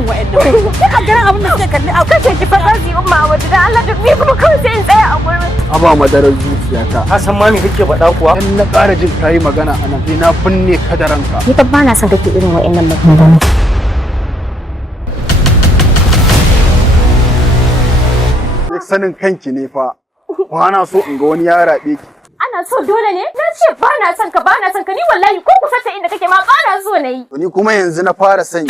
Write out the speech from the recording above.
irin wa'annan. Kika garin abin da suke kalli a kashe ki fa za su yi umma a waje dan Allah ni kuma kawai sai in tsaya a gurin. Aba madarar zuciyata. Ka san ma me kake faɗa kuwa? In na ƙara jin kayi magana a nan, na binne ka da ranka. Ni fa ba na son kake irin wa'annan maganganu. Sanin kanki ne fa. Ba na so in ga wani ya raɓe ki. Ana so dole ne? Na ce ba na son ka ni wallahi ko kusa ta inda kake ma ba na so na yi. Ni kuma yanzu na fara sani.